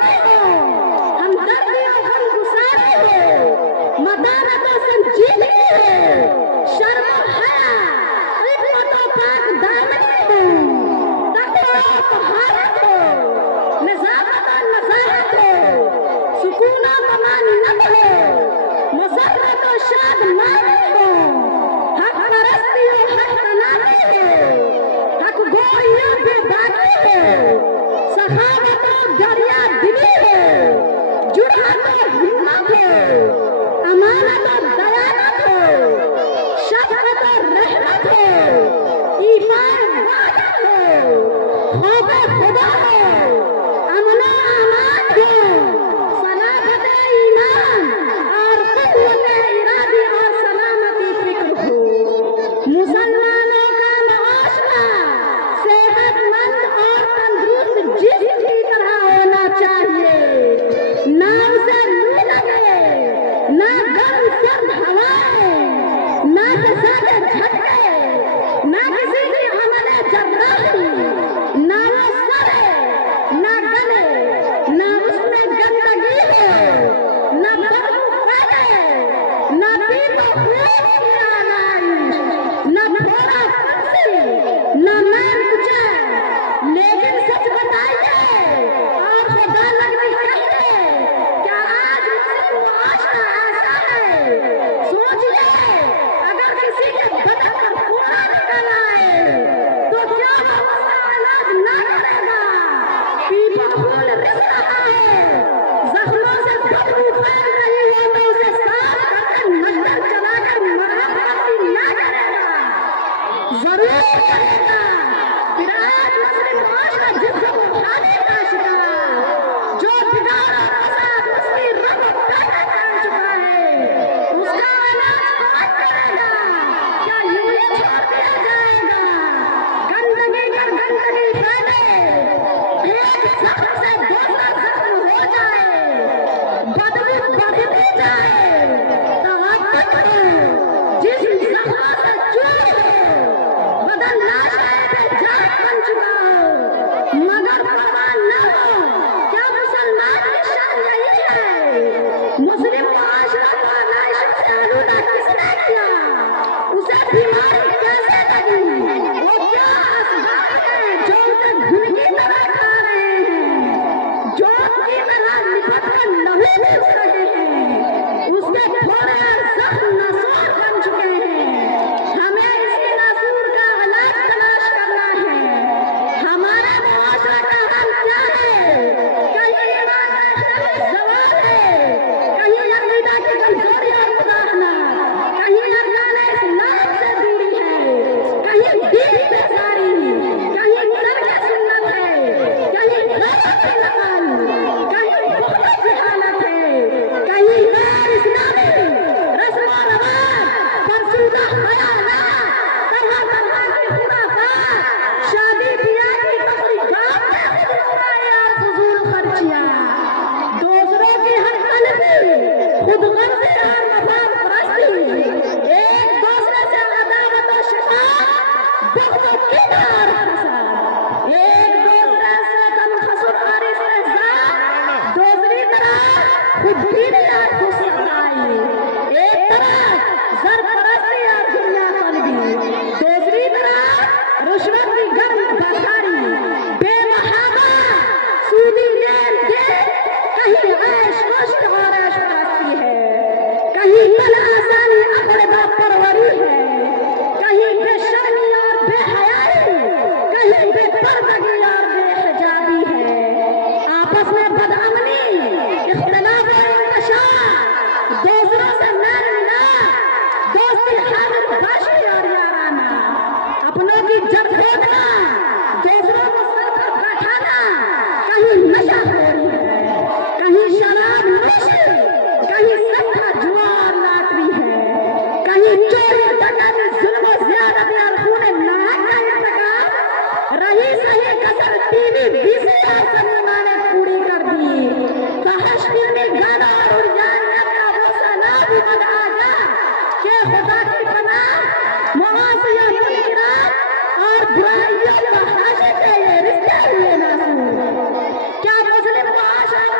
بازی ہو، ہمدردی و غمگساری ہو، مدارت و سنجیدگی ہو، شرم و حیا، عفت و پاک دامنی ہو، تقویٰ و طہارت ہو، نظافت و نزاہت ہو، سکون و طمانینت ہو، مسرت و شادمانی ہو، حق پرستی و حق تنامی ہو، حق گوئی و بے باکی ہو، سخاوت و دریا دلی ہو، جرأت و ہمت ہو، امانت و دیانت ہو، شفقت و رحمت ہو، ایمان وحدت ہو، خوف خدا ہو، امن و امان ہو، صلابت ایمان اور قوت ارادی اور سلامتی فکر ہو، مسلمانوں کا معاشرہ صحت مند اور تندرست جسم کی طرح ہونا چاہیے، نہ اسے لو لگے، نہ گرم سرد ہوائیں، نہ کسی کے جھٹکے، نہ کسی کی عمل جراحی، نہ وہ سڑے، نہ گلے، نہ اس میں گندگی ہو، نہ بدبو پھیلے، نہ پیپ و خون کی آلائش، نہ تھوڑا پھنسی، نہ مین کچے، لیکن سچ بتائیے اور خدا لگنے کہیے، کیا آج مسلم معاشرہ ایسا ہے؟ سوچیے، اگر کسی کے بدن پر کوڑا نکل آئے تو کیا وہ اس کا علاج نہ کرے گا؟ پیپ و خون رس رہا ہے، زخموں سے بدبو پھیل رہی ہے تو اسے صاف کر کے مچھر چلا کر مرہم پٹی نہ کرے گا؟ ضرور کرے گا۔ پھر آج مسلم معاشرہ جسم و کھانے کا شکار، جو بگاڑ اور فساد اس کی رگ و پیکر بن چکا ہے، اس کا علاج کون کرے گا؟ کیا یوں ہی چھوڑ دیا جائے گا؟ گندگی پر گندگی پھیلے، ایک زخم سے دوسرا زخم ہو جائے، بدبو بڑھتی جائے، توقع ہو، جسم زخموں سے چور ہو، بدن لاشیں بے جان بن چکا ہو، مگر پرواہ نہ ہو۔ کیا مسلمان کی شان یہی ہے؟ مسلم معاشرہ کو آلائشوں سے آلودہ کس نے کیا؟ اسے بیماری کیسے لگی؟ وہ کیا اسباب ہیں جو اسے گھن کی طرح کھا رہے ہیں، جو کی طرح لپٹ کر لہو چوس رہے ہیں؟ اس کے تھوڑے زخم ناسور بن چکے ہیں۔ ہمیں اسی ناسور کا علاج تلاش کرنا ہے۔ ہمارے معاشرے کا حل کیا ہے؟ کہیں ایمان کا زوال ہے، کہیں عقیدہ کی کمزوری اور مداہنہ، کہیں ارکان اسلام سے دوری ہے، کہیں دین بیزاری، کہیں ترک سنت ہے، کہیں غیرت نقل، کہیں بغض جہالت ہے، کہیں غیر اسلامی رسم و رواج، فرسودہ خیالات، طرح طرح کی خرافات، شادی بیاہ کی تقریبات میں خود خواہی اور فضول خرچیاں، دوسروں کی ہر قلبی، خود غرضی اور مفاد پرستی، ایک دوسرے سے عداوت و شقاق، بغض و کینہ اور حسد، ایک دوسرے سے تنخصر اور استہزاء، دوسری طرف خودبینی اور خودستائی، ایک طرف زرپرستی اور دنیا طلبی، دوسری طرف رشوت کی گرم بازاری، بے محابہ سودی لین دین، کہیں عیش مشت اور عیش پرستی ہے، کہیں بل آسانی اقربا پروری ہے، کہیں بے شرمی اور بے حیائی، کہیں بے پردگی اور بے حجابی ہے، آپس میں بدامنی، اختلاف و انتشار، دوسروں سے میل ملاپ، دوستی حامل باشی اور یارانہ، اپنوں کی جڑ کھودنا، دوسروں کو سر پر بیٹھانا، کہیں نشہ خوری ہے، کہیں شراب نوشی، کہیں سٹا جوا اور لاٹری ہے، کہیں چوری ڈکیتی ظلم و زیادتی اور خون ناحق کا ارتکاب، رہی صحیح کسر ٹی وی VCR سنیما نے پوری کر دی، فحش فلمی گانا اور ارجانیت کا وہ سیلاب امد آ گیا کہ خدا کی پناہ معاصیہ منکرات اور برائیوں کا حاشی کے یہ رشتے ہوئے ناسور۔ کیا مسلم معاشرہ